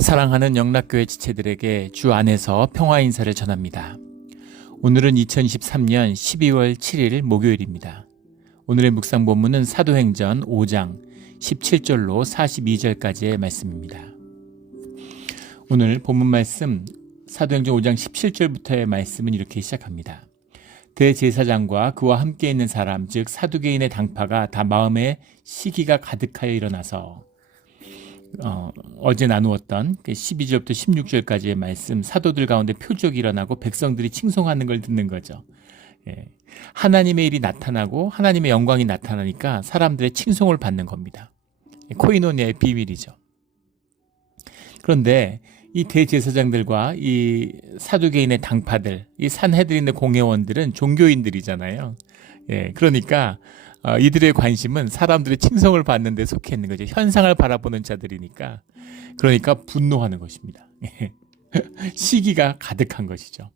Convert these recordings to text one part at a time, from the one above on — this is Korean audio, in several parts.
사랑하는 영락교회 지체들에게 주 안에서 평화 인사를 전합니다. 오늘은 2023년 12월 7일 목요일입니다. 오늘의 묵상 본문은 사도행전 5장 17절로 42절까지의 말씀입니다. 오늘 본문 말씀 사도행전 5장 17절부터의 말씀은 이렇게 시작합니다. 대제사장과 그와 함께 있는 사람 즉 사두개인의 당파가 다 마음에 시기가 가득하여 일어나서 어제 나누었던 12절부터 16절까지의 말씀, 사도들 가운데 표적이 일어나고 백성들이 칭송하는 걸 듣는 거죠. 하나님의 일이 나타나고 하나님의 영광이 나타나니까 사람들의 칭송을 받는 겁니다. 코이노니아의 비밀이죠. 그런데 이 대제사장들과 이 사두개인의 당파들, 이 산헤드린의 공회원들은 종교인들이잖아요. 그러니까 이들의 관심은 사람들의 칭송을 받는 데 속해 있는 거죠. 현상을 바라보는 자들이니까. 그러니까 분노하는 것입니다. 시기가 가득한 것이죠.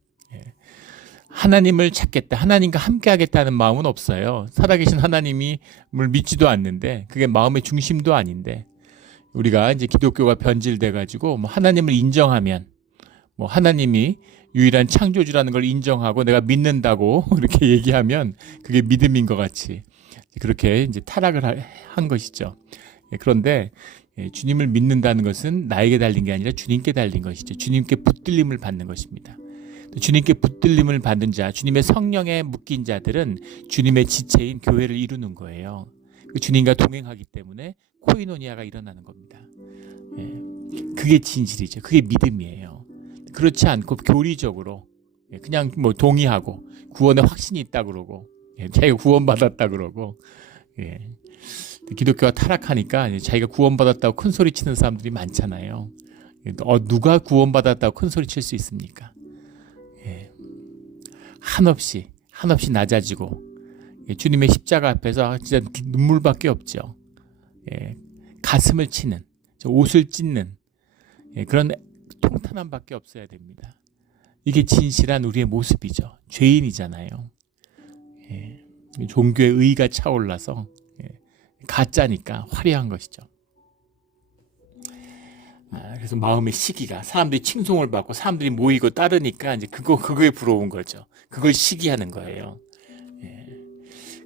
하나님을 찾겠다, 하나님과 함께 하겠다는 마음은 없어요. 살아계신 하나님을 믿지도 않는데 그게 마음의 중심도 아닌데 우리가 이제 기독교가 변질돼 가지고 하나님을 인정하면 하나님이 유일한 창조주라는 걸 인정하고 내가 믿는다고 그렇게 얘기하면 그게 믿음인 것 같이 그렇게 이제 타락을 한 것이죠. 그런데 주님을 믿는다는 것은 나에게 달린 게 아니라 주님께 달린 것이죠. 주님께 붙들림을 받는 것입니다. 주님께 붙들림을 받은 자, 주님의 성령에 묶인 자들은 주님의 지체인 교회를 이루는 거예요. 주님과 동행하기 때문에 코이노니아가 일어나는 겁니다. 그게 진실이죠. 그게 믿음이에요. 그렇지 않고 교리적으로 그냥 동의하고 구원에 확신이 있다 그러고 자기가 구원받았다 그러고 기독교가 타락하니까 자기가 구원받았다고 큰 소리 치는 사람들이 많잖아요. 누가 구원받았다고 큰 소리 칠 수 있습니까? 한없이 낮아지고 주님의 십자가 앞에서 진짜 눈물밖에 없죠. 가슴을 치는, 옷을 찢는 그런 통탄함밖에 없어야 됩니다. 이게 진실한 우리의 모습이죠. 죄인이잖아요. 종교의 의가 차올라서 가짜니까 화려한 것이죠. 그래서 마음의 시기가 사람들이 칭송을 받고 사람들이 모이고 따르니까 이제 그거에 부러운 거죠. 그걸 시기하는 거예요.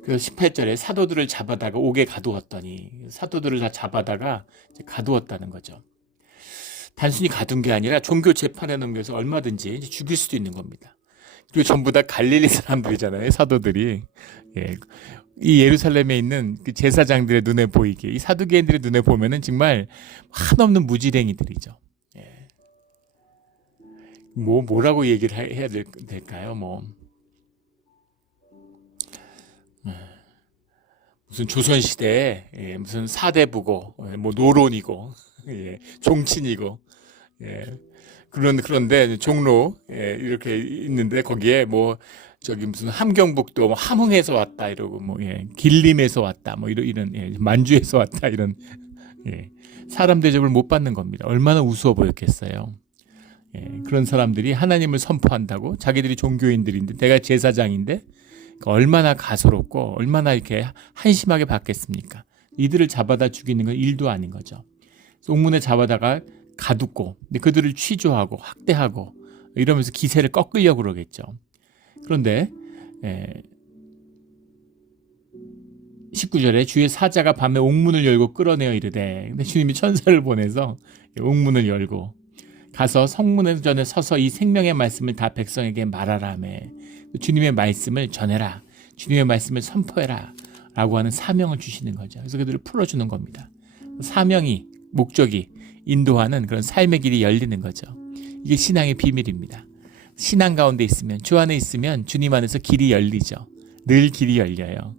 그래서 18절에 사도들을 잡아다가 옥에 가두었더니 사도들을 다 잡아다가 이제 가두었다는 거죠. 단순히 가둔 게 아니라 종교 재판에 넘겨서 얼마든지 이제 죽일 수도 있는 겁니다. 그리고 전부 다 갈릴리 사람들이잖아요, 사도들이. 이 예루살렘에 있는 그 제사장들의 눈에 보이게, 이 사두개인들의 눈에 보면은 정말 한없는 무지랭이들이죠. 뭐라고 얘기를 해야 될까요? 무슨 조선시대에 무슨 사대부고, 노론이고, 종친이고, 그런데 종로 이렇게 있는데 거기에 무슨 함경북도 함흥에서 왔다 이러고 길림에서 왔다 이런 만주에서 왔다 이런 사람 대접을 못 받는 겁니다. 얼마나 우스워 보였겠어요. 그런 사람들이 하나님을 선포한다고 자기들이 종교인들인데 내가 제사장인데 얼마나 가소롭고 얼마나 이렇게 한심하게 받겠습니까? 이들을 잡아다 죽이는 건 일도 아닌 거죠. 옥문에 잡아다가 가두고 그들을 취조하고 학대하고 이러면서 기세를 꺾으려고 그러겠죠. 그런데 19절에 주의 사자가 밤에 옥문을 열고 끌어내어 이르되 근데 주님이 천사를 보내서 옥문을 열고 가서 성문 전에 서서 이 생명의 말씀을 다 백성에게 말하라며 주님의 말씀을 전해라, 주님의 말씀을 선포해라 라고 하는 사명을 주시는 거죠. 그래서 그들을 풀어주는 겁니다. 사명이, 목적이 인도하는 그런 삶의 길이 열리는 거죠. 이게 신앙의 비밀입니다. 신앙 가운데 있으면, 주 안에 있으면 주님 안에서 길이 열리죠. 늘 길이 열려요.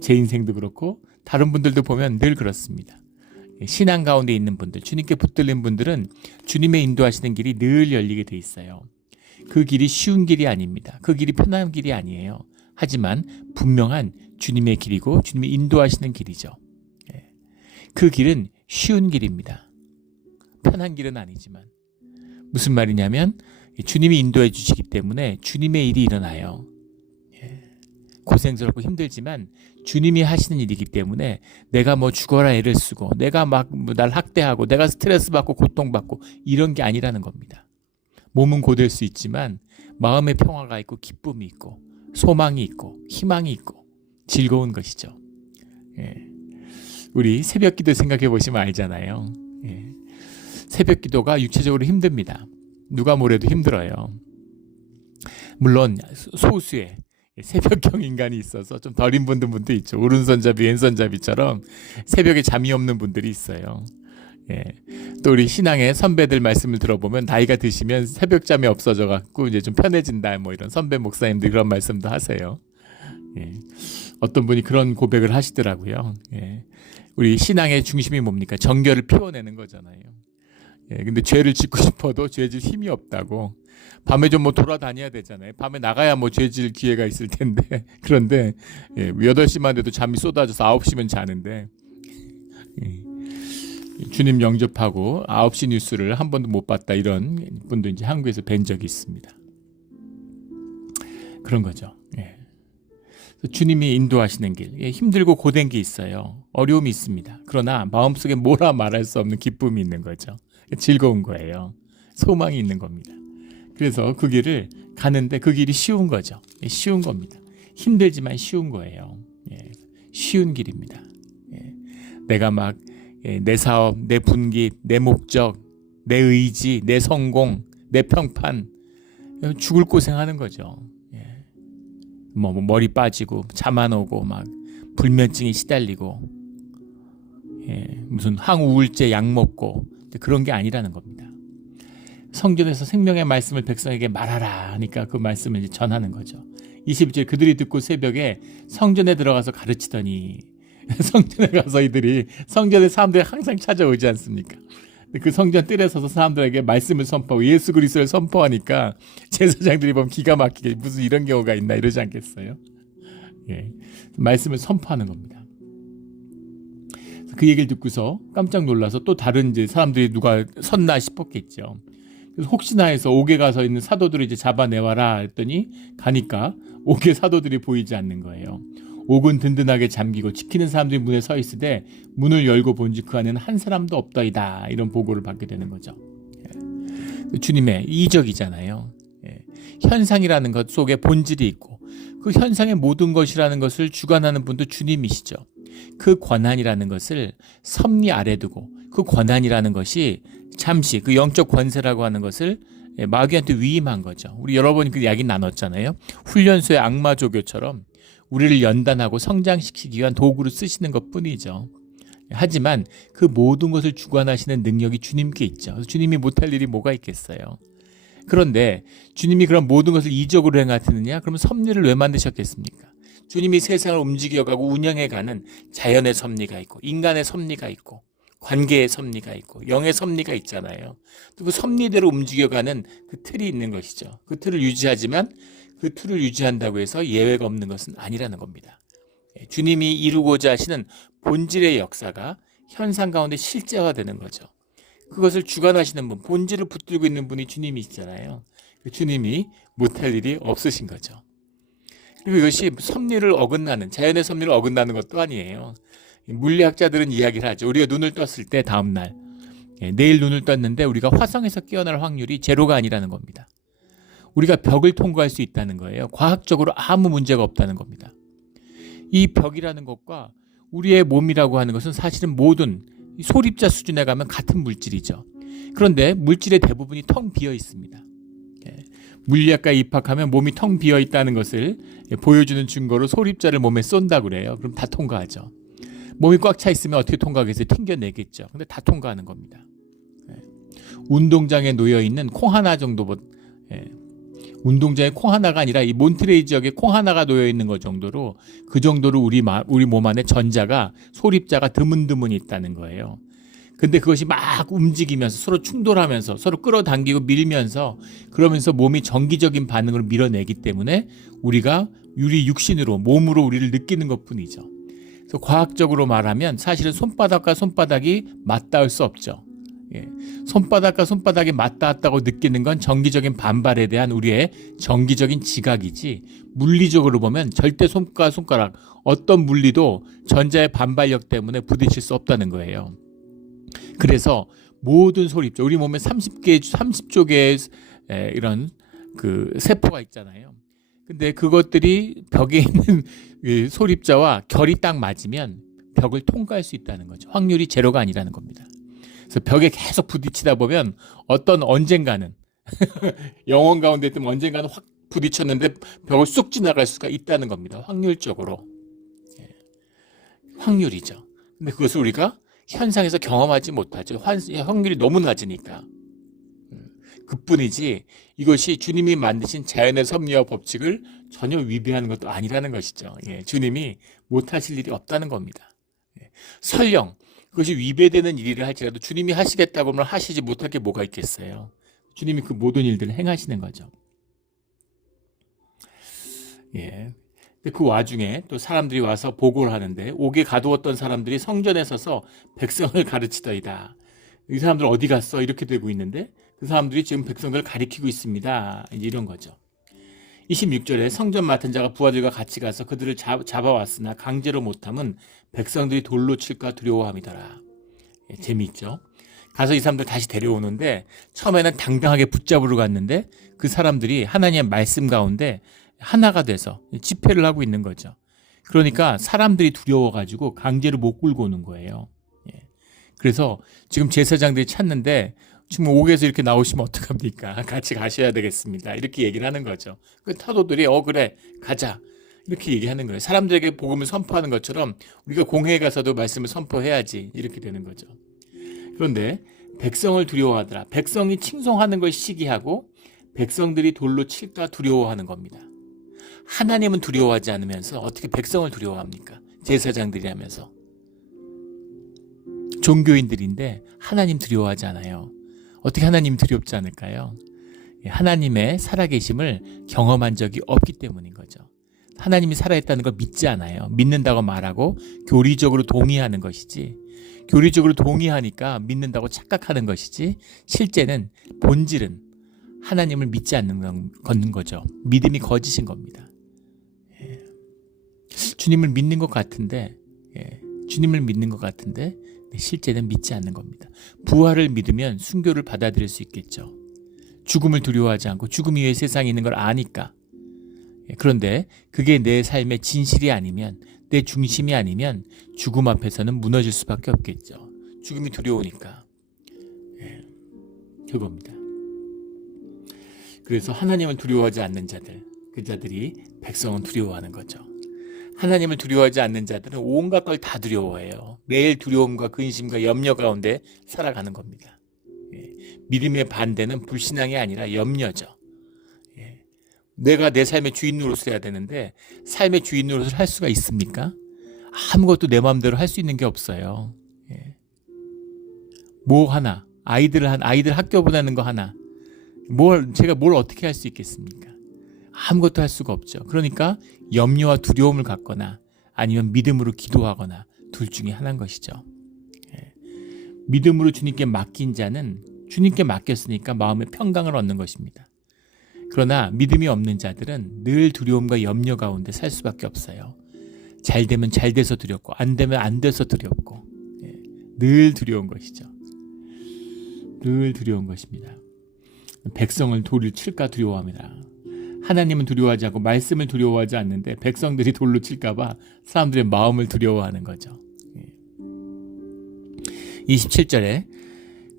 제 인생도 그렇고 다른 분들도 보면 늘 그렇습니다. 신앙 가운데 있는 분들, 주님께 붙들린 분들은 주님의 인도하시는 길이 늘 열리게 돼 있어요. 그 길이 쉬운 길이 아닙니다. 그 길이 편한 길이 아니에요. 하지만 분명한 주님의 길이고 주님이 인도하시는 길이죠. 그 길은 쉬운 길입니다. 편한 길은 아니지만 무슨 말이냐면 주님이 인도해 주시기 때문에 주님의 일이 일어나요. 고생스럽고 힘들지만 주님이 하시는 일이기 때문에 내가 뭐 죽어라 애를 쓰고 내가 막 날 학대하고 내가 스트레스 받고 고통받고 이런 게 아니라는 겁니다. 몸은 고될 수 있지만 마음의 평화가 있고 기쁨이 있고 소망이 있고 희망이 있고 즐거운 것이죠. 예. 우리 새벽 기도 생각해 보시면 알잖아요. 예. 새벽 기도가 육체적으로 힘듭니다. 누가 뭐래도 힘들어요. 물론 소수의 새벽형 인간이 있어서 좀 덜 힘든 분도 있죠. 오른손잡이 왼손잡이처럼 새벽에 잠이 없는 분들이 있어요. 예. 또 우리 신앙의 선배들 말씀을 들어보면 나이가 드시면 새벽잠이 없어져 갖고 이제 좀 편해진다 뭐 이런 선배 목사님들 그런 말씀도 하세요. 예. 어떤 분이 그런 고백을 하시더라고요. 예. 우리 신앙의 중심이 뭡니까? 정결을 피워내는 거잖아요. 예. 근데 죄를 짓고 싶어도 죄질 힘이 없다고. 밤에 좀 뭐 돌아다녀야 되잖아요. 밤에 나가야 뭐 죄질 기회가 있을 텐데. 그런데 8시만 돼도 잠이 쏟아져서 9시면 자는데 주님 영접하고 9시 뉴스를 한 번도 못 봤다 이런 분도 이제 한국에서 뵌 적이 있습니다. 그런 거죠. 주님이 인도하시는 길, 힘들고 고된 게 있어요. 어려움이 있습니다. 그러나 마음속에 뭐라 말할 수 없는 기쁨이 있는 거죠. 즐거운 거예요. 소망이 있는 겁니다. 그래서 그 길을 가는데 그 길이 쉬운 거죠. 쉬운 겁니다. 힘들지만 쉬운 거예요. 쉬운 길입니다. 내가 막 내 사업, 내 분깃, 내 목적, 내 의지, 내 성공, 내 평판 죽을 고생하는 거죠. 뭐 머리 빠지고 잠 안 오고 막 불면증에 시달리고 무슨 항우울제 약 먹고 그런 게 아니라는 겁니다. 성전에서 생명의 말씀을 백성에게 말하라 하니까 그 말씀을 이제 전하는 거죠. 22절 그들이 듣고 새벽에 성전에 들어가서 가르치더니 성전에 가서 이들이 성전에 사람들이 항상 찾아오지 않습니까? 그 성전 뜰에 서서 사람들에게 말씀을 선포하고 예수 그리스도를 선포하니까 제사장들이 보면 기가 막히게 무슨 이런 경우가 있나 이러지 않겠어요? 말씀을 선포하는 겁니다. 그 얘기를 듣고서 깜짝 놀라서 또 다른 이제 사람들이 누가 섰나 싶었겠죠. 그래서 혹시나 해서 옥에 가서 있는 사도들을 이제 잡아내와라 했더니 가니까 옥에 사도들이 보이지 않는 거예요. 옥은 든든하게 잠기고 지키는 사람들이 문에 서 있으되 문을 열고 본즉 그 안에는 한 사람도 없더이다. 이런 보고를 받게 되는 거죠. 주님의 이적이잖아요. 현상이라는 것 속에 본질이 있고 그 현상의 모든 것이라는 것을 주관하는 분도 주님이시죠. 그 권한이라는 것을 섭리 아래 두고 그 권한이라는 것이 잠시 그 영적 권세라고 하는 것을 마귀한테 위임한 거죠. 우리 여러 번 그 이야기 나눴잖아요. 훈련소의 악마 조교처럼 우리를 연단하고 성장시키기 위한 도구로 쓰시는 것뿐이죠. 하지만 그 모든 것을 주관하시는 능력이 주님께 있죠. 주님이 못할 일이 뭐가 있겠어요. 그런데 주님이 그런 모든 것을 이적으로 행하시느냐? 그러면 섭리를 왜 만드셨겠습니까? 주님이 세상을 움직여가고 운영해가는 자연의 섭리가 있고 인간의 섭리가 있고 관계의 섭리가 있고 영의 섭리가 있잖아요. 그 섭리대로 움직여가는 그 틀이 있는 것이죠. 그 틀을 유지하지만 그 틀을 유지한다고 해서 예외가 없는 것은 아니라는 겁니다. 주님이 이루고자 하시는 본질의 역사가 현상 가운데 실제화되는 거죠. 그것을 주관하시는 분, 본질을 붙들고 있는 분이 주님이시잖아요. 주님이 못할 일이 없으신 거죠. 그리고 이것이 섭리를 어긋나는, 자연의 섭리를 어긋나는 것도 아니에요. 물리학자들은 이야기를 하죠. 우리가 눈을 떴을 때 다음날, 내일 눈을 떴는데 우리가 화성에서 깨어날 확률이 제로가 아니라는 겁니다. 우리가 벽을 통과할 수 있다는 거예요. 과학적으로 아무 문제가 없다는 겁니다. 이 벽이라는 것과 우리의 몸이라고 하는 것은 사실은 모든 소립자 수준에 가면 같은 물질이죠. 그런데 물질의 대부분이 텅 비어 있습니다. 물리학과에 입학하면 몸이 텅 비어 있다는 것을 보여주는 증거로 소립자를 몸에 쏜다고 그래요. 그럼 다 통과하죠. 몸이 꽉 차 있으면 어떻게 통과하겠어요? 튕겨내겠죠. 근데 다 통과하는 겁니다. 운동장에 놓여 있는 콩 하나 정도, 운동장에 콩 하나가 아니라 이 몬트레이 지역에 콩 하나가 놓여 있는 것 정도로 그 정도로 우리 몸 안에 전자가 소립자가 드문드문 있다는 거예요. 근데 그것이 막 움직이면서 서로 충돌하면서 서로 끌어당기고 밀면서 그러면서 몸이 정기적인 반응을 밀어내기 때문에 우리가 우리 육신으로 몸으로 우리를 느끼는 것뿐이죠. 그래서 과학적으로 말하면 사실은 손바닥과 손바닥이 맞닿을 수 없죠. 예. 손바닥과 손바닥이 맞닿았다고 느끼는 건 정기적인 반발에 대한 우리의 정기적인 지각이지, 물리적으로 보면 절대 손과 손가락 어떤 물리도 전자의 반발력 때문에 부딪힐 수 없다는 거예요. 그래서 모든 소립자, 우리 몸에 30조 개의 이런 그 세포가 있잖아요. 근데 그것들이 벽에 있는 소립자와 결이 딱 맞으면 벽을 통과할 수 있다는 거죠. 확률이 제로가 아니라는 겁니다. 그래서 벽에 계속 부딪히다 보면 언젠가는 영혼 가운데 있으면 언젠가는 확 부딪혔는데 벽을 쑥 지나갈 수가 있다는 겁니다. 확률적으로. 확률이죠. 근데 그것을 우리가 현상에서 경험하지 못하죠. 확률이 너무 낮으니까. 그뿐이지 이것이 주님이 만드신 자연의 섭리와 법칙을 전혀 위배하는 것도 아니라는 것이죠. 주님이 못하실 일이 없다는 겁니다. 설령 그것이 위배되는 일이라 할지라도 주님이 하시겠다고 하면 하시지 못할 게 뭐가 있겠어요. 주님이 그 모든 일들을 행하시는 거죠. 그 와중에 또 사람들이 와서 보고를 하는데, 옥에 가두었던 사람들이 성전에 서서 백성을 가르치더이다. 이 사람들 어디 갔어? 이렇게 되고 있는데 그 사람들이 지금 백성들을 가리키고 있습니다. 이제 이런 거죠. 26절에 성전 맡은 자가 부하들과 같이 가서 그들을 잡아왔으나 강제로 못함은 백성들이 돌로 칠까 두려워함이더라. 재미있죠. 가서 이 사람들 다시 데려오는데 처음에는 당당하게 붙잡으러 갔는데 그 사람들이 하나님의 말씀 가운데 하나가 돼서 집회를 하고 있는 거죠. 그러니까 사람들이 두려워가지고 강제로 못 끌고 오는 거예요. 그래서 지금 제사장들이 찾는데 지금 옥에서 이렇게 나오시면 어떡합니까? 같이 가셔야 되겠습니다. 이렇게 얘기를 하는 거죠. 그 타도들이 그래 가자 이렇게 얘기하는 거예요. 사람들에게 복음을 선포하는 것처럼 우리가 공회에 가서도 말씀을 선포해야지 이렇게 되는 거죠. 그런데 백성을 두려워하더라. 백성이 칭송하는 걸 시기하고 백성들이 돌로 칠까 두려워하는 겁니다. 하나님은 두려워하지 않으면서 어떻게 백성을 두려워합니까? 제사장들이라면서. 종교인들인데 하나님 두려워하지 않아요. 어떻게 하나님 두렵지 않을까요? 하나님의 살아계심을 경험한 적이 없기 때문인 거죠. 하나님이 살아있다는 걸 믿지 않아요. 믿는다고 말하고 교리적으로 동의하는 것이지, 교리적으로 동의하니까 믿는다고 착각하는 것이지, 실제는 본질은 하나님을 믿지 않는 거죠. 믿음이 거짓인 겁니다. 주님을 믿는 것 같은데, 주님을 믿는 것 같은데 실제는 믿지 않는 겁니다. 부활을 믿으면 순교를 받아들일 수 있겠죠. 죽음을 두려워하지 않고 죽음 이외에 세상에 있는 걸 아니까. 그런데 그게 내 삶의 진실이 아니면, 내 중심이 아니면 죽음 앞에서는 무너질 수밖에 없겠죠. 죽음이 두려우니까. 그겁니다. 그래서 하나님을 두려워하지 않는 자들, 그 자들이 백성은 두려워하는 거죠. 하나님을 두려워하지 않는 자들은 온갖 걸 다 두려워해요. 매일 두려움과 근심과 염려 가운데 살아가는 겁니다. 믿음의 반대는 불신앙이 아니라 염려죠. 내가 내 삶의 주인 노릇을 해야 되는데 삶의 주인 노릇을 할 수가 있습니까? 아무것도 내 마음대로 할 수 있는 게 없어요. 뭐 하나, 아이들 학교 보내는 거 하나, 제가 뭘 어떻게 할 수 있겠습니까? 아무것도 할 수가 없죠. 그러니까 염려와 두려움을 갖거나 아니면 믿음으로 기도하거나 둘 중에 하나인 것이죠. 믿음으로 주님께 맡긴 자는 주님께 맡겼으니까 마음의 평강을 얻는 것입니다. 그러나 믿음이 없는 자들은 늘 두려움과 염려 가운데 살 수밖에 없어요. 잘 되면 잘 돼서 두렵고 안 되면 안 돼서 두렵고, 늘 두려운 것이죠. 늘 두려운 것입니다. 백성을 돌을 칠까 두려워합니다. 하나님은 두려워하지 않고 말씀을 두려워하지 않는데 백성들이 돌로 칠까 봐 사람들의 마음을 두려워하는 거죠. 27절에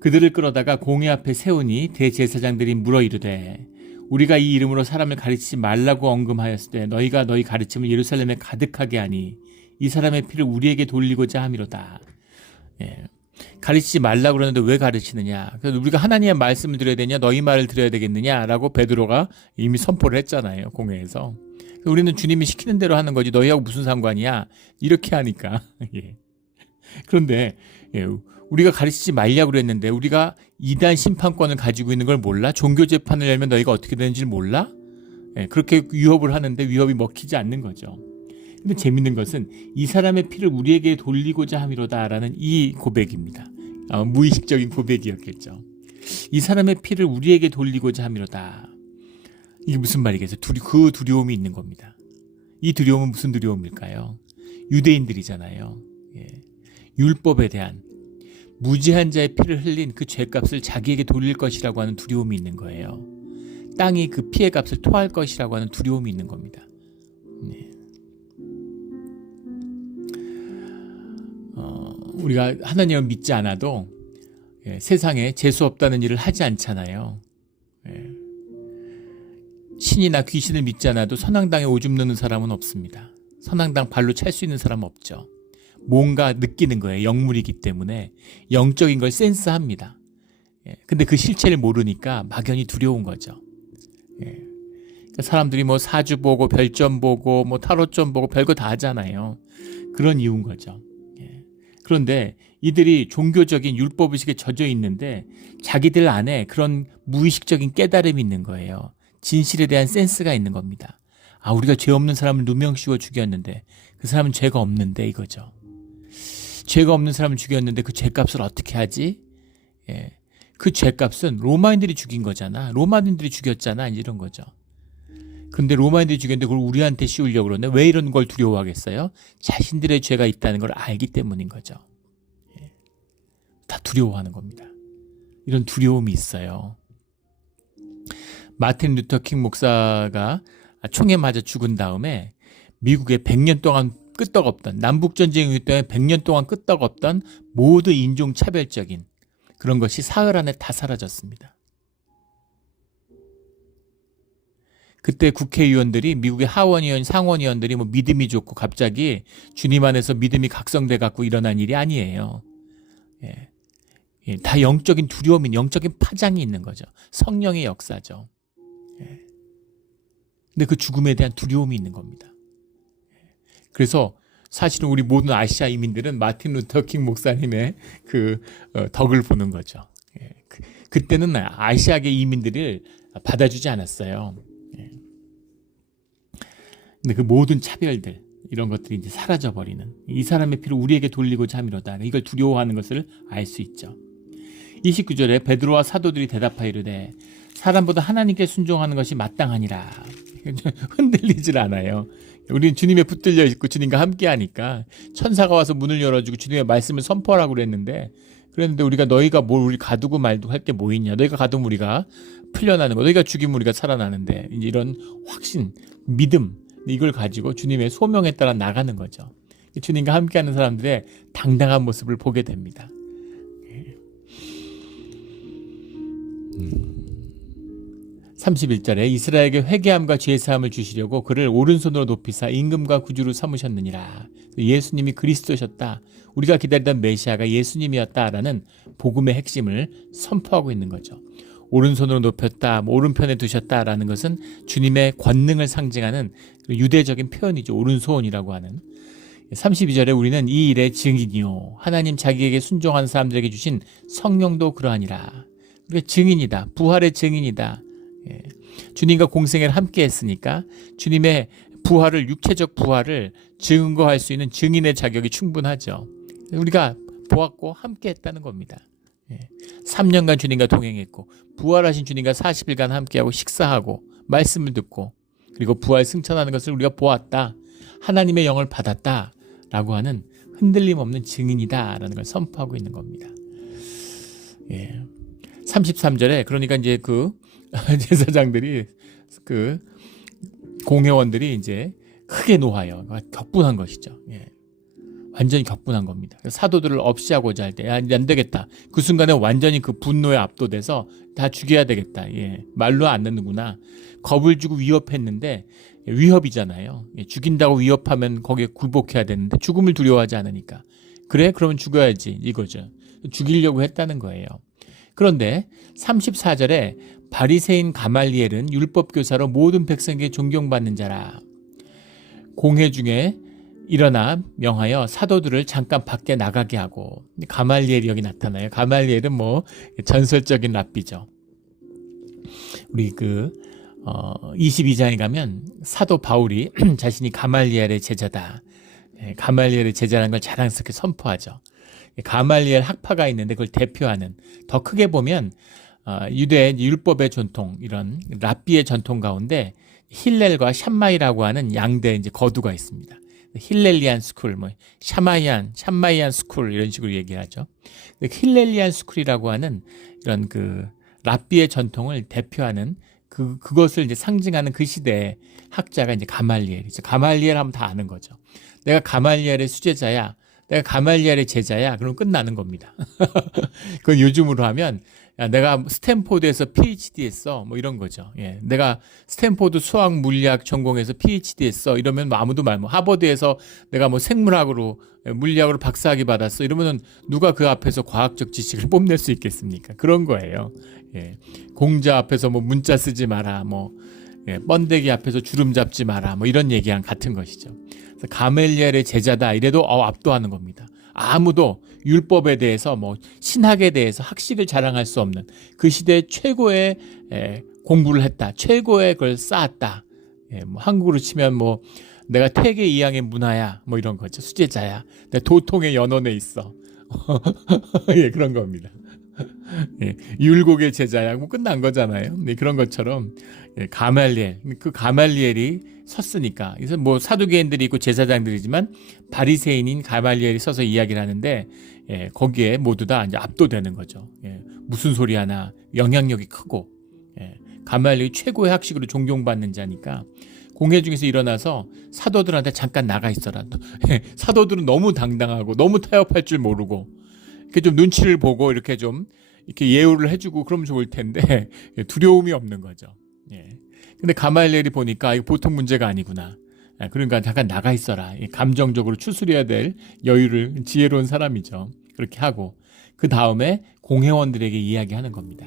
그들을 끌어다가 공회 앞에 세우니 대제사장들이 물어 이르되 우리가 이 이름으로 사람을 가르치지 말라고 언금하였을 때 너희가 너희 가르침을 예루살렘에 가득하게 하니 이 사람의 피를 우리에게 돌리고자 함이로다. 가르치지 말라고 그러는데 왜 가르치느냐? 그래서 우리가 하나님의 말씀을 드려야 되냐, 너희 말을 드려야 되겠느냐라고 베드로가 이미 선포를 했잖아요, 공회에서. 우리는 주님이 시키는 대로 하는 거지 너희하고 무슨 상관이야? 이렇게 하니까. 그런데 우리가 가르치지 말라고 그랬는데 우리가 이단 심판권을 가지고 있는 걸 몰라? 종교 재판을 열면 너희가 어떻게 되는지 몰라? 그렇게 위협을 하는데 위협이 먹히지 않는 거죠. 근데 재밌는 것은 이 사람의 피를 우리에게 돌리고자 함이로다라는 이 고백입니다. 무의식적인 고백이었겠죠. 이 사람의 피를 우리에게 돌리고자 함이로다. 이게 무슨 말이겠어요? 그 두려움이 있는 겁니다. 이 두려움은 무슨 두려움일까요? 유대인들이잖아요. 예. 율법에 대한 무지한 자의 피를 흘린 그 죄값을 자기에게 돌릴 것이라고 하는 두려움이 있는 거예요. 땅이 그 피의 값을 토할 것이라고 하는 두려움이 있는 겁니다. 네. 우리가 하나님을 믿지 않아도 세상에 재수 없다는 일을 하지 않잖아요. 신이나 귀신을 믿지 않아도 선앙당에 오줌 누는 사람은 없습니다. 선앙당 발로 찰 수 있는 사람은 없죠. 뭔가 느끼는 거예요. 영물이기 때문에 영적인 걸 센스합니다. 근데 그 실체를 모르니까 막연히 두려운 거죠. 사람들이 뭐 사주 보고 별점 보고 뭐 타로점 보고 별거 다 하잖아요. 그런 이유인 거죠. 그런데 이들이 종교적인 율법의식에 젖어 있는데 자기들 안에 그런 무의식적인 깨달음이 있는 거예요. 진실에 대한 센스가 있는 겁니다. 우리가 죄 없는 사람을 누명 씌워 죽였는데 그 사람은 죄가 없는데 이거죠. 죄가 없는 사람을 죽였는데 그 죄값을 어떻게 하지? 그 죄값은 로마인들이 죽인 거잖아. 로마인들이 죽였잖아. 이런 거죠. 그런데 로마인들이 죽였는데 그걸 우리한테 씌우려고 그러는데 왜 이런 걸 두려워하겠어요? 자신들의 죄가 있다는 걸 알기 때문인 거죠. 다 두려워하는 겁니다. 이런 두려움이 있어요. 마틴 루터 킹 목사가 총에 맞아 죽은 다음에 미국에 100년 동안 끄떡없던 남북전쟁 이후 때문에 100년 동안 끄떡없던 모두 인종차별적인 그런 것이 사흘 안에 다 사라졌습니다. 그때 국회의원들이 미국의 하원의원, 상원의원들이 뭐 믿음이 좋고 갑자기 주님 안에서 믿음이 각성돼 갖고 일어난 일이 아니에요. 다 영적인 두려움이, 영적인 파장이 있는 거죠. 성령의 역사죠. 근데 그 죽음에 대한 두려움이 있는 겁니다. 그래서 사실은 우리 모든 아시아 이민들은 마틴 루터 킹 목사님의 그 덕을 보는 거죠. 그때는 아시아계 이민들을 받아주지 않았어요. 근데 그 모든 차별들 이런 것들이 이제 사라져버리는 이 사람의 피를 우리에게 돌리고자 함이로다. 이걸 두려워하는 것을 알 수 있죠. 29절에 베드로와 사도들이 대답하이르되 사람보다 하나님께 순종하는 것이 마땅하니라. 흔들리질 않아요. 우리는 주님에 붙들려 있고 주님과 함께 하니까 천사가 와서 문을 열어주고 주님의 말씀을 선포하라고 그랬는데 우리가 너희가 뭘 우리 가두고 말고 할 게 뭐 있냐. 너희가 가두면 우리가 풀려나는 거. 너희가 죽이면 우리가 살아나는데 이제 이런 확신, 믿음 이걸 가지고 주님의 소명에 따라 나가는 거죠. 주님과 함께하는 사람들의 당당한 모습을 보게 됩니다. 31절에 이스라엘에게 회개함과 죄사함을 주시려고 그를 오른손으로 높이사 임금과 구주로 삼으셨느니라. 예수님이 그리스도셨다. 우리가 기다리던 메시아가 예수님이었다라는 복음의 핵심을 선포하고 있는 거죠. 오른손으로 높였다, 오른편에 두셨다라는 것은 주님의 권능을 상징하는 유대적인 표현이죠. 오른손이라고 하는. 32절에 우리는 이 일의 증인이요 하나님 자기에게 순종한 사람들에게 주신 성령도 그러하니라. 우리가 증인이다. 부활의 증인이다. 주님과 공생애를 함께 했으니까 주님의 부활을, 육체적 부활을 증거할 수 있는 증인의 자격이 충분하죠. 우리가 보았고 함께 했다는 겁니다. 3년간 주님과 동행했고 부활하신 주님과 40일간 함께하고 식사하고 말씀을 듣고 그리고 부활 승천하는 것을 우리가 보았다. 하나님의 영을 받았다. 라고 하는 흔들림 없는 증인이다. 라는 걸 선포하고 있는 겁니다. 33절에 그러니까 이제 그 제사장들이 그 공회원들이 이제 크게 노하여 격분한 것이죠. 완전히 격분한 겁니다. 사도들을 없이하고자 할 때 안 되겠다. 그 순간에 완전히 그 분노에 압도돼서 다 죽여야 되겠다. 말로 안 듣는구나. 겁을 주고 위협했는데 위협이잖아요. 죽인다고 위협하면 거기에 굴복해야 되는데 죽음을 두려워하지 않으니까. 그래? 그러면 죽어야지. 이거죠. 죽이려고 했다는 거예요. 그런데 34절에 바리새인 가말리엘은 율법교사로 모든 백성에게 존경받는 자라. 공회 중에 일어나 명하여 사도들을 잠깐 밖에 나가게 하고 가말리엘이 여기 나타나요. 가말리엘은 뭐 전설적인 랍비죠. 우리 22장에 가면 사도 바울이 자신이 가말리엘의 제자다. 가말리엘의 제자라는 걸 자랑스럽게 선포하죠. 가말리엘 학파가 있는데 그걸 대표하는, 더 크게 보면 유대 율법의 전통, 이런 랍비의 전통 가운데 힐렐과 샴마이라고 하는 양대 이제 거두가 있습니다. 힐렐리안 스쿨, 뭐 샴마이안 스쿨 이런 식으로 얘기하죠. 힐렐리안 스쿨이라고 하는 이런 그 랍비의 전통을 대표하는 그것을 이제 상징하는 그 시대의 학자가 이제 가말리엘이죠. 가말리엘 하면 다 아는 거죠. 내가 가말리엘의 수제자야, 내가 가말리엘의 제자야, 그럼 끝나는 겁니다. 그건 요즘으로 하면 야, 내가 스탠포드에서 PhD 했어, 뭐 이런 거죠. 예, 내가 스탠포드 수학 물리학 전공해서 PhD 했어, 이러면 뭐 아무도 말 뭐 하버드에서 내가 뭐 생물학으로 물리학으로 박사학위 받았어, 이러면은 누가 그 앞에서 과학적 지식을 뽐낼 수 있겠습니까? 그런 거예요. 예, 공자 앞에서 뭐 문자 쓰지 마라, 뭐 번데기 앞에서 주름 잡지 마라, 뭐 이런 얘기랑 같은 것이죠. 그래서 가멜리엘의 제자다 이래도 압도하는 겁니다. 아무도 율법에 대해서 뭐 신학에 대해서 학식을 자랑할 수 없는 그 시대 최고의 공부를 했다, 최고의 걸 쌓았다. 뭐 한국으로 치면 뭐 내가 태계 이항의 문화야, 뭐 이런 거죠. 수제자야, 내가 도통의 연원에 있어. 예, 그런 겁니다. 예, 율곡의 제자야, 뭐 끝난 거잖아요. 네, 그런 것처럼 가말리엘, 그 가말리엘이 섰으니까, 그래서 뭐 사두개인들이 있고 제사장들이지만 바리새인인 가말리엘이 서서 이야기를 하는데 거기에 모두 다 이제 압도되는 거죠. 무슨 소리 하나, 영향력이 크고 가말리엘이 최고의 학식으로 존경받는 자니까 공회 중에서 일어나서 사도들한테 잠깐 나가 있어라. 사도들은 너무 당당하고 너무 타협할 줄 모르고 이렇게 좀 눈치를 보고 이렇게 좀 이렇게 예우를 해주고 그러면 좋을 텐데 두려움이 없는 거죠. 근데 가말리엘이 보니까 이거 보통 문제가 아니구나. 그러니까 잠깐 나가 있어라. 감정적으로 추스려야 될 여유를, 지혜로운 사람이죠. 그렇게 하고 그 다음에 공회원들에게 이야기하는 겁니다.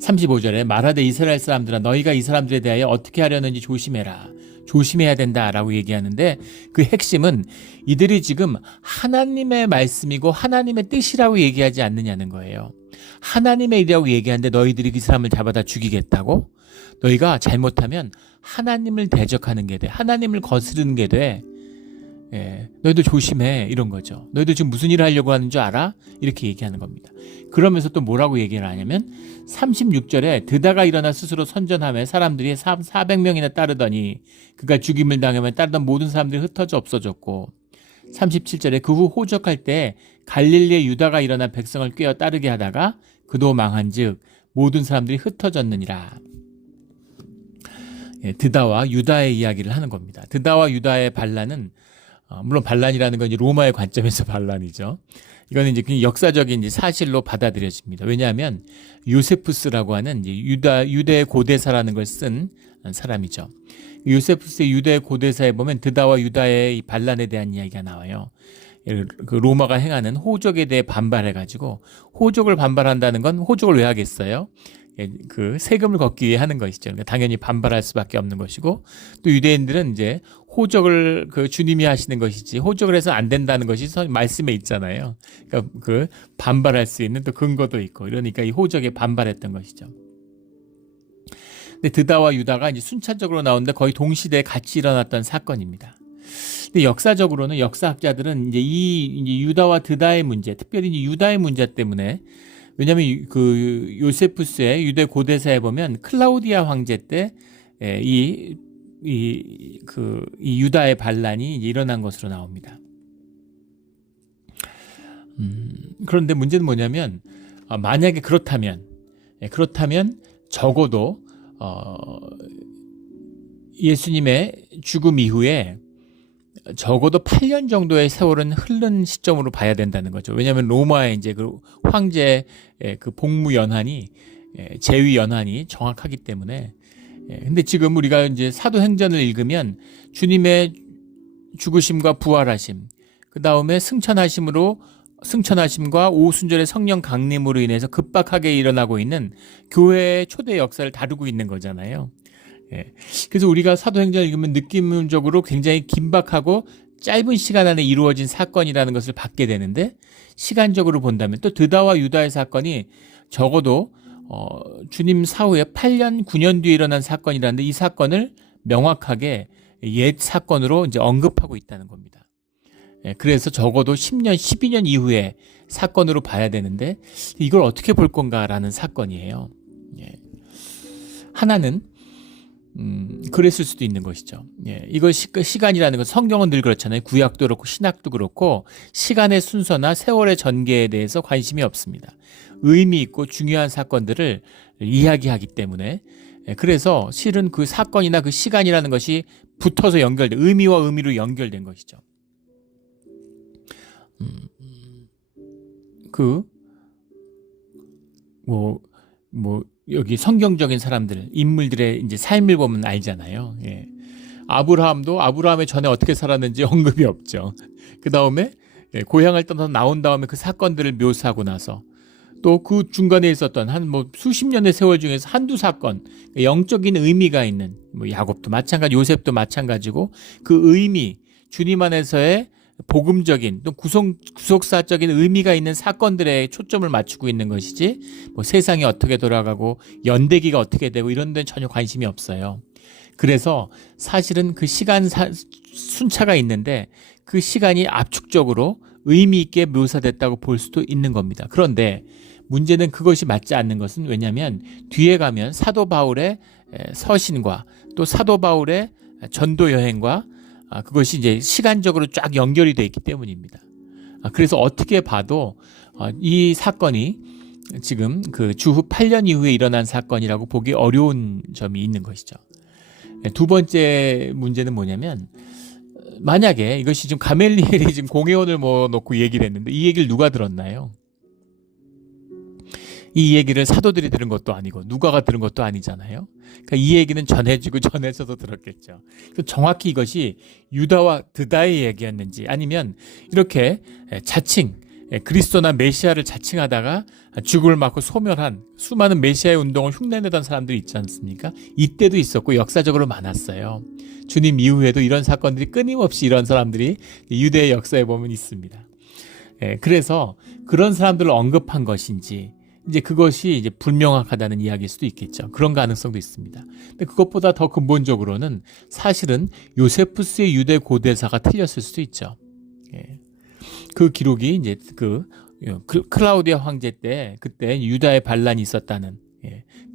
35절에 말하되 이스라엘 사람들아, 너희가 이 사람들에 대하여 어떻게 하려는지 조심해라. 조심해야 된다라고 얘기하는데 그 핵심은 이들이 지금 하나님의 말씀이고 하나님의 뜻이라고 얘기하지 않느냐는 거예요. 하나님의 일이라고 얘기하는데 너희들이 그 사람을 잡아다 죽이겠다고? 너희가 잘못하면 하나님을 대적하는 게 돼. 하나님을 거스르는 게 돼. 너희도 조심해, 이런 거죠. 너희도 지금 무슨 일을 하려고 하는 줄 알아? 이렇게 얘기하는 겁니다. 그러면서 또 뭐라고 얘기를 하냐면 36절에 드다가 일어나 스스로 선전하며 사람들이 400명이나 따르더니 그가 죽임을 당하며 따르던 모든 사람들이 흩어져 없어졌고, 37절에 그 후 호적할 때 갈릴리의 유다가 일어나 백성을 꿰어 따르게 하다가 그도 망한즉 모든 사람들이 흩어졌느니라. 드다와 유다의 이야기를 하는 겁니다. 드다와 유다의 반란은 물론 반란이라는 건 이제 로마의 관점에서 반란이죠. 이거는 이제 그냥 역사적인 이제 사실로 받아들여집니다. 왜냐하면 요세푸스라고 하는 이제 유대 고대사라는 걸 쓴 사람이죠. 요세푸스의 유대 고대사에 보면 드다와 유다의 이 반란에 대한 이야기가 나와요. 그 로마가 행하는 호적에 대해 반발해가지고, 호적을 반발한다는 건 호적을 왜 하겠어요? 그 세금을 걷기 위해 하는 것이죠. 그러니까 당연히 반발할 수밖에 없는 것이고, 또 유대인들은 이제 호적을 그 주님이 하시는 것이지 호적을 해서 안 된다는 것이 말씀에 있잖아요. 그러니까 그 반발할 수 있는 또 근거도 있고, 이러니까 이 호적에 반발했던 것이죠. 근데 드다와 유다가 이제 순차적으로 나오는데 거의 동시대에 같이 일어났던 사건입니다. 근데 역사적으로는 역사학자들은 이제 이제 유다와 드다의 문제, 특별히 이제 유다의 문제 때문에, 왜냐하면 그 요세푸스의 유대 고대사에 보면 클라우디아 황제 때 이 유다의 반란이 이제 일어난 것으로 나옵니다. 그런데 문제는 뭐냐면 만약에 그렇다면 적어도 예수님의 죽음 이후에 적어도 8년 정도의 세월은 흐른 시점으로 봐야 된다는 거죠. 왜냐하면 로마의 이제 그 황제의 그 복무 연한이, 재위 연한이 정확하기 때문에. 근데 지금 우리가 이제 사도행전을 읽으면 주님의 죽으심과 부활하심, 그 다음에 승천하심과 오순절의 성령 강림으로 인해서 급박하게 일어나고 있는 교회의 초대 역사를 다루고 있는 거잖아요. 그래서 우리가 사도행전을 읽으면 느낌적으로 굉장히 긴박하고 짧은 시간 안에 이루어진 사건이라는 것을 받게 되는데, 시간적으로 본다면 또 드다와 유다의 사건이 적어도 주님 사후에 8년, 9년 뒤에 일어난 사건이라는데 이 사건을 명확하게 옛 사건으로 이제 언급하고 있다는 겁니다. 그래서 적어도 10년, 12년 이후에 사건으로 봐야 되는데 이걸 어떻게 볼 건가라는 사건이에요. 예. 하나는 그랬을 수도 있는 것이죠. 예. 이걸 시간이라는 건 성경은 늘 그렇잖아요. 구약도 그렇고 신약도 그렇고 시간의 순서나 세월의 전개에 대해서 관심이 없습니다. 의미 있고 중요한 사건들을 이야기하기 때문에 그래서 실은 그 사건이나 그 시간이라는 것이 붙어서 연결된 의미와 의미로 연결된 것이죠. 여기 성경적인 사람들, 인물들의 이제 삶을 보면 알잖아요. 예. 아브라함의 전에 어떻게 살았는지 언급이 없죠. 그 다음에 고향을 떠나서 나온 다음에 그 사건들을 묘사하고 나서 또 그 중간에 있었던 수십 년의 세월 중에서 한두 사건, 영적인 의미가 있는 야곱도 마찬가지, 요셉도 마찬가지고 그 의미, 주님 안에서의 복음적인 또 구속사적인 의미가 있는 사건들에 초점을 맞추고 있는 것이지 세상이 어떻게 돌아가고 연대기가 어떻게 되고 이런 데는 전혀 관심이 없어요. 그래서 사실은 그 시간 순차가 있는데 그 시간이 압축적으로 의미 있게 묘사됐다고 볼 수도 있는 겁니다. 그런데 문제는 그것이 맞지 않는 것은 왜냐하면 뒤에 가면 사도 바울의 서신과 또 사도 바울의 전도 여행과 그것이 이제 시간적으로 쫙 연결이 되어 있기 때문입니다. 그래서 어떻게 봐도 이 사건이 지금 그 주후 8년 이후에 일어난 사건이라고 보기 어려운 점이 있는 것이죠. 두 번째 문제는 뭐냐면 만약에 이것이 지금 가멜리엘이 지금 공회원을 놓고 얘기를 했는데 이 얘기를 누가 들었나요? 이 얘기를 사도들이 들은 것도 아니고 누가가 들은 것도 아니잖아요. 그러니까 이 얘기는 전해져도 들었겠죠. 정확히 이것이 유다와 드다의 얘기였는지 아니면 이렇게 자칭 그리스도나 메시아를 자칭하다가 죽음을 맞고 소멸한 수많은 메시아의 운동을 흉내내던 사람들이 있지 않습니까? 이때도 있었고 역사적으로 많았어요. 주님 이후에도 이런 사건들이 끊임없이 이런 사람들이 유대의 역사에 보면 있습니다. 그래서 그런 사람들을 언급한 것인지 이제 그것이 이제 불명확하다는 이야기일 수도 있겠죠. 그런 가능성도 있습니다. 근데 그것보다 더 근본적으로는 사실은 요세푸스의 유대 고대사가 틀렸을 수도 있죠. 그 기록이 이제 클라우디아 황제 때 그때 유다의 반란이 있었다는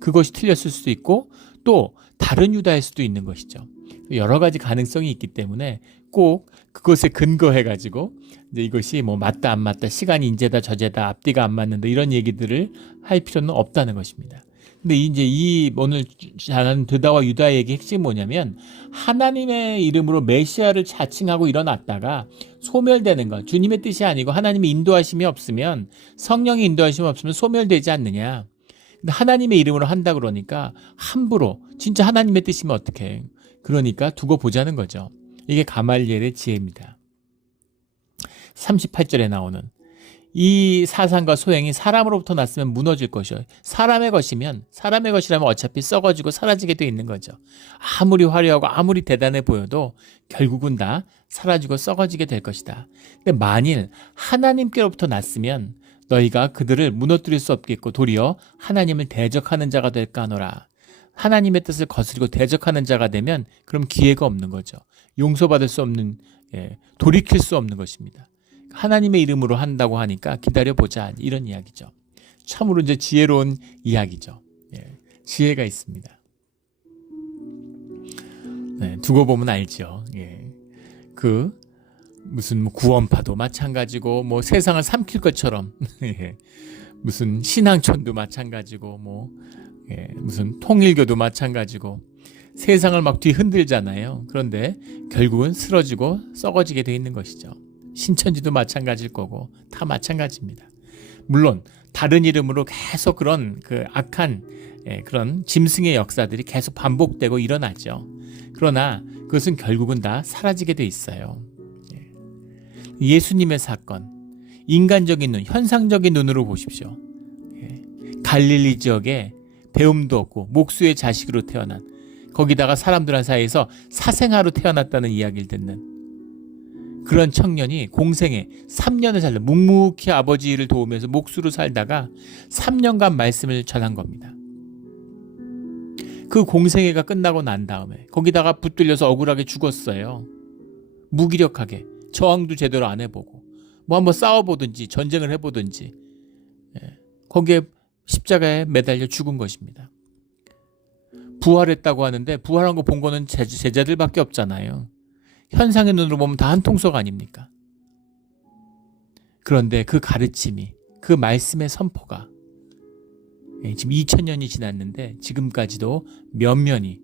그것이 틀렸을 수도 있고 또 다른 유다일 수도 있는 것이죠. 여러 가지 가능성이 있기 때문에 꼭 그것에 근거해 가지고 이제 이것이 맞다 안 맞다 시간이 인재다 저재다 앞뒤가 안 맞는다 이런 얘기들을 할 필요는 없다는 것입니다. 근데 이제 이 오늘 잘하는 드다와 유다의 얘기 핵심이 뭐냐면 하나님의 이름으로 메시아를 자칭하고 일어났다가 소멸되는 것, 주님의 뜻이 아니고 하나님의 인도하심이 없으면 성령의 인도하심이 없으면 소멸되지 않느냐. 근데 하나님의 이름으로 한다 그러니까 함부로 진짜 하나님의 뜻이면 어떡해. 그러니까 두고 보자는 거죠. 이게 가말리엘의 지혜입니다. 38절에 나오는 이 사상과 소행이 사람으로부터 났으면 무너질 것이요. 사람의 것이라면 어차피 썩어지고 사라지게 돼 있는 거죠. 아무리 화려하고 아무리 대단해 보여도 결국은 다 사라지고 썩어지게 될 것이다. 근데 만일 하나님께로부터 났으면 너희가 그들을 무너뜨릴 수 없겠고 도리어 하나님을 대적하는 자가 될까 하노라. 하나님의 뜻을 거스리고 대적하는 자가 되면 그럼 기회가 없는 거죠. 용서받을 수 없는, 돌이킬 수 없는 것입니다. 하나님의 이름으로 한다고 하니까 기다려보자 이런 이야기죠. 참으로 이제 지혜로운 이야기죠. 지혜가 있습니다. 두고 보면 알죠. 무슨 구원파도 마찬가지고 세상을 삼킬 것처럼 무슨 신앙촌도 마찬가지고 무슨 통일교도 마찬가지고 세상을 막 뒤흔들잖아요. 그런데 결국은 쓰러지고 썩어지게 돼 있는 것이죠. 신천지도 마찬가지일 거고 다 마찬가지입니다. 물론 다른 이름으로 계속 그런 악한 그런 짐승의 역사들이 계속 반복되고 일어나죠. 그러나 그것은 결국은 다 사라지게 돼 있어요. 예수님의 사건, 인간적인 눈, 현상적인 눈으로 보십시오. 갈릴리 지역에 배움도 없고 목수의 자식으로 태어난 거기다가 사람들 사이에서 사생아로 태어났다는 이야기를 듣는 그런 청년이 공생에 3년을 살다 묵묵히 아버지를 도우면서 목수로 살다가 3년간 말씀을 전한 겁니다. 그 공생애가 끝나고 난 다음에 거기다가 붙들려서 억울하게 죽었어요. 무기력하게. 저항도 제대로 안 해보고 뭐 한번 싸워보든지 전쟁을 해보든지 거기에 십자가에 매달려 죽은 것입니다. 부활했다고 하는데 부활한 거 본 거는 제자들밖에 없잖아요. 현상의 눈으로 보면 다 한 통속 아닙니까? 그런데 그 가르침이, 그 말씀의 선포가 지금 2000년이 지났는데 지금까지도 면면히,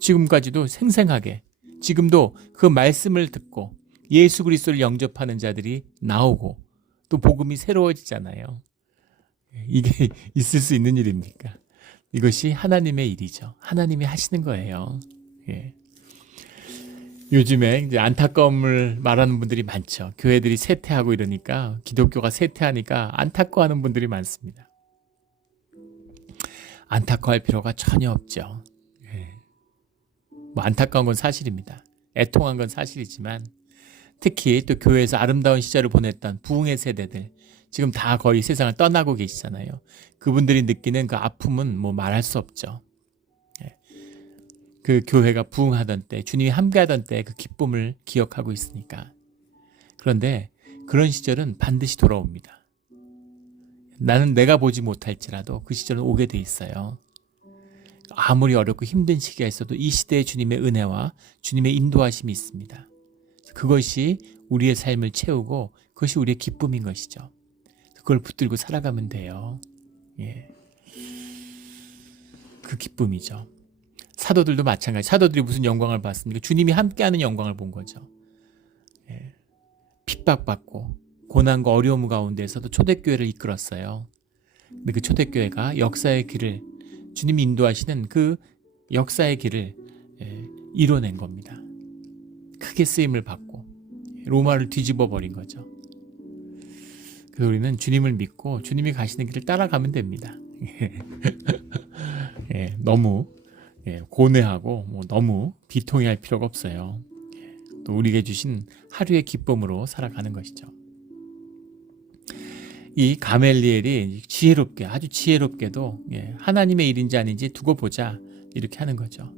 지금까지도 생생하게, 지금도 그 말씀을 듣고 예수 그리스도를 영접하는 자들이 나오고 또 복음이 새로워지잖아요. 이게 있을 수 있는 일입니까? 이것이 하나님의 일이죠. 하나님이 하시는 거예요. 요즘에 이제 안타까움을 말하는 분들이 많죠. 교회들이 쇠퇴하고 이러니까, 기독교가 쇠퇴하니까 안타까워하는 분들이 많습니다. 안타까워할 필요가 전혀 없죠. 뭐 안타까운 건 사실입니다. 애통한 건 사실이지만 특히 또 교회에서 아름다운 시절을 보냈던 부흥의 세대들, 지금 다 거의 세상을 떠나고 계시잖아요. 그분들이 느끼는 그 아픔은 뭐 말할 수 없죠. 그 교회가 부흥하던 때, 주님이 함께하던 때 그 기쁨을 기억하고 있으니까. 그런데 그런 시절은 반드시 돌아옵니다. 나는 내가 보지 못할지라도 그 시절은 오게 돼 있어요. 아무리 어렵고 힘든 시기가 있어도 이 시대에 주님의 은혜와 주님의 인도하심이 있습니다. 그것이 우리의 삶을 채우고 그것이 우리의 기쁨인 것이죠. 그걸 붙들고 살아가면 돼요. 그 기쁨이죠. 사도들도 마찬가지. 사도들이 무슨 영광을 봤습니까? 주님이 함께하는 영광을 본 거죠. 핍박받고 고난과 어려움 가운데서도 초대교회를 이끌었어요. 근데 그 초대교회가 역사의 길을, 주님이 인도하시는 그 역사의 길을 이뤄낸 겁니다. 크게 쓰임을 받고 로마를 뒤집어 버린 거죠. 그래서 우리는 주님을 믿고 주님이 가시는 길을 따라가면 됩니다. 너무 고뇌하고 뭐 너무 비통해할 필요가 없어요. 또 우리에게 주신 하루의 기쁨으로 살아가는 것이죠. 이 가멜리엘이 지혜롭게, 아주 지혜롭게도 하나님의 일인지 아닌지 두고 보자 이렇게 하는 거죠.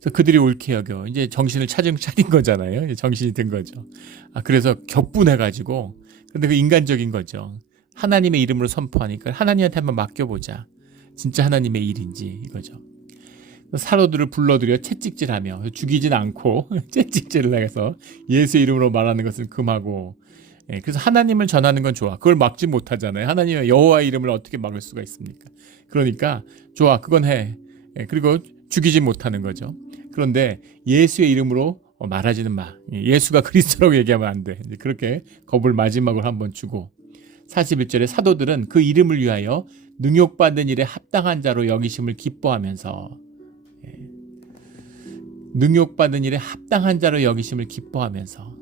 그래서 그들이 옳게 여겨 이제 정신을 차린 거잖아요. 이제 정신이 든 거죠. 그래서 격분해가지고, 근데 그 인간적인 거죠. 하나님의 이름으로 선포하니까 하나님한테 한번 맡겨보자. 진짜 하나님의 일인지 이거죠. 사도들을 불러들여 채찍질하며, 죽이진 않고 채찍질을 해서 예수의 이름으로 말하는 것은 금하고, 그래서 하나님을 전하는 건 좋아. 그걸 막지 못하잖아요. 하나님의 여호와의 이름을 어떻게 막을 수가 있습니까? 그러니까 좋아, 그건 해. 그리고 죽이지 못하는 거죠. 그런데 예수의 이름으로 말하지는 마. 예수가 그리스도라고 얘기하면 안 돼. 그렇게 겁을 마지막으로 한번 주고, 41절에 사도들은 그 이름을 위하여 능욕받는 일에 합당한 자로 여기심을 기뻐하면서, 능욕받는 일에 합당한 자로 여기심을 기뻐하면서,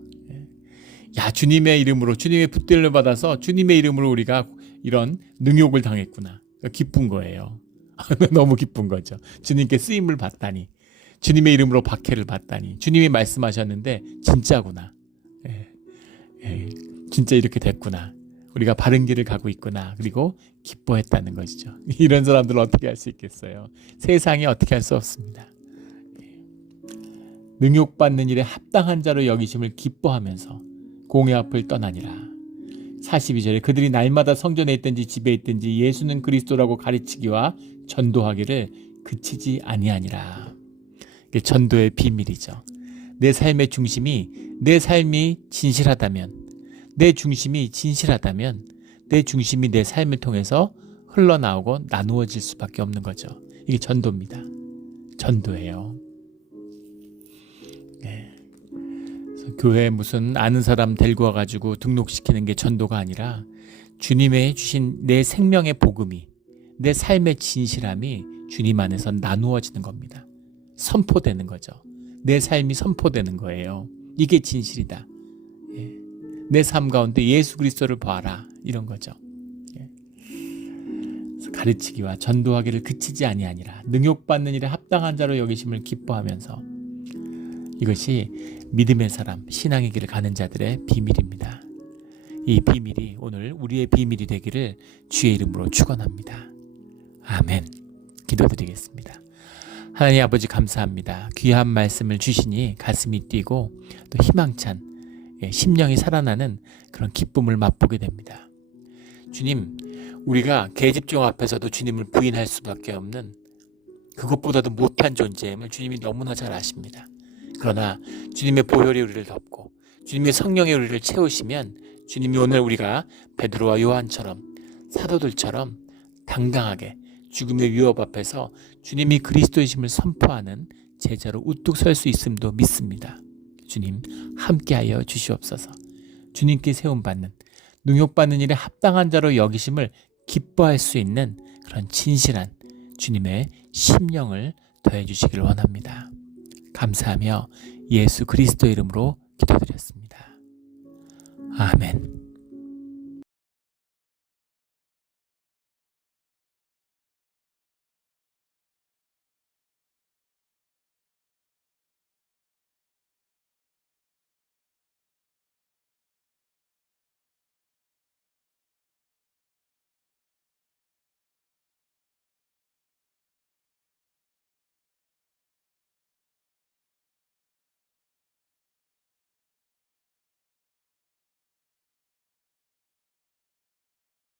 야, 주님의 이름으로, 주님의 붙들림을 받아서 주님의 이름으로 우리가 이런 능욕을 당했구나. 기쁜 거예요. 너무 기쁜 거죠. 주님께 쓰임을 받다니, 주님의 이름으로 박해를 받다니, 주님이 말씀하셨는데 진짜구나. 진짜 이렇게 됐구나. 우리가 바른 길을 가고 있구나. 그리고 기뻐했다는 것이죠. 이런 사람들은 어떻게 할 수 있겠어요? 세상에 어떻게 할 수 없습니다. 능욕받는 일에 합당한 자로 여기심을 기뻐하면서 공회 앞을 떠나니라. 42절에 그들이 날마다 성전에 있든지 집에 있든지 예수는 그리스도라고 가르치기와 전도하기를 그치지 아니하니라. 이게 전도의 비밀이죠. 내 삶의 중심이, 내 삶이 진실하다면, 내 중심이 진실하다면 내 중심이 내 삶을 통해서 흘러나오고 나누어질 수밖에 없는 거죠. 이게 전도입니다. 전도예요. 교회에 무슨 아는 사람 데리고 와가지고 등록시키는 게 전도가 아니라 주님의 주신 내 생명의 복음이, 내 삶의 진실함이 주님 안에서 나누어지는 겁니다. 선포되는 거죠. 내 삶이 선포되는 거예요. 이게 진실이다. 내 삶 가운데 예수 그리스도를 봐라, 이런 거죠. 그래서 가르치기와 전도하기를 그치지 아니하니라. 능욕받는 일에 합당한 자로 여기심을 기뻐하면서, 이것이 믿음의 사람, 신앙의 길을 가는 자들의 비밀입니다. 이 비밀이 오늘 우리의 비밀이 되기를 주의 이름으로 축원합니다. 아멘. 기도드리겠습니다. 하나님 아버지 감사합니다. 귀한 말씀을 주시니 가슴이 뛰고 또 희망찬 심령이 살아나는 그런 기쁨을 맛보게 됩니다. 주님, 우리가 계집종 앞에서도 주님을 부인할 수밖에 없는 그것보다도 못한 존재임을 주님이 너무나 잘 아십니다. 그러나 주님의 보혈이 우리를 덮고 주님의 성령이 우리를 채우시면 주님이 오늘 우리가 베드로와 요한처럼 사도들처럼 당당하게 죽음의 위협 앞에서 주님이 그리스도이심을 선포하는 제자로 우뚝 설 수 있음도 믿습니다. 주님 함께하여 주시옵소서. 주님께 세움받는 능욕받는 일에 합당한 자로 여기심을 기뻐할 수 있는 그런 진실한 주님의 심령을 더해 주시길 원합니다. 감사하며 예수 그리스도 이름으로 기도드렸습니다. 아멘.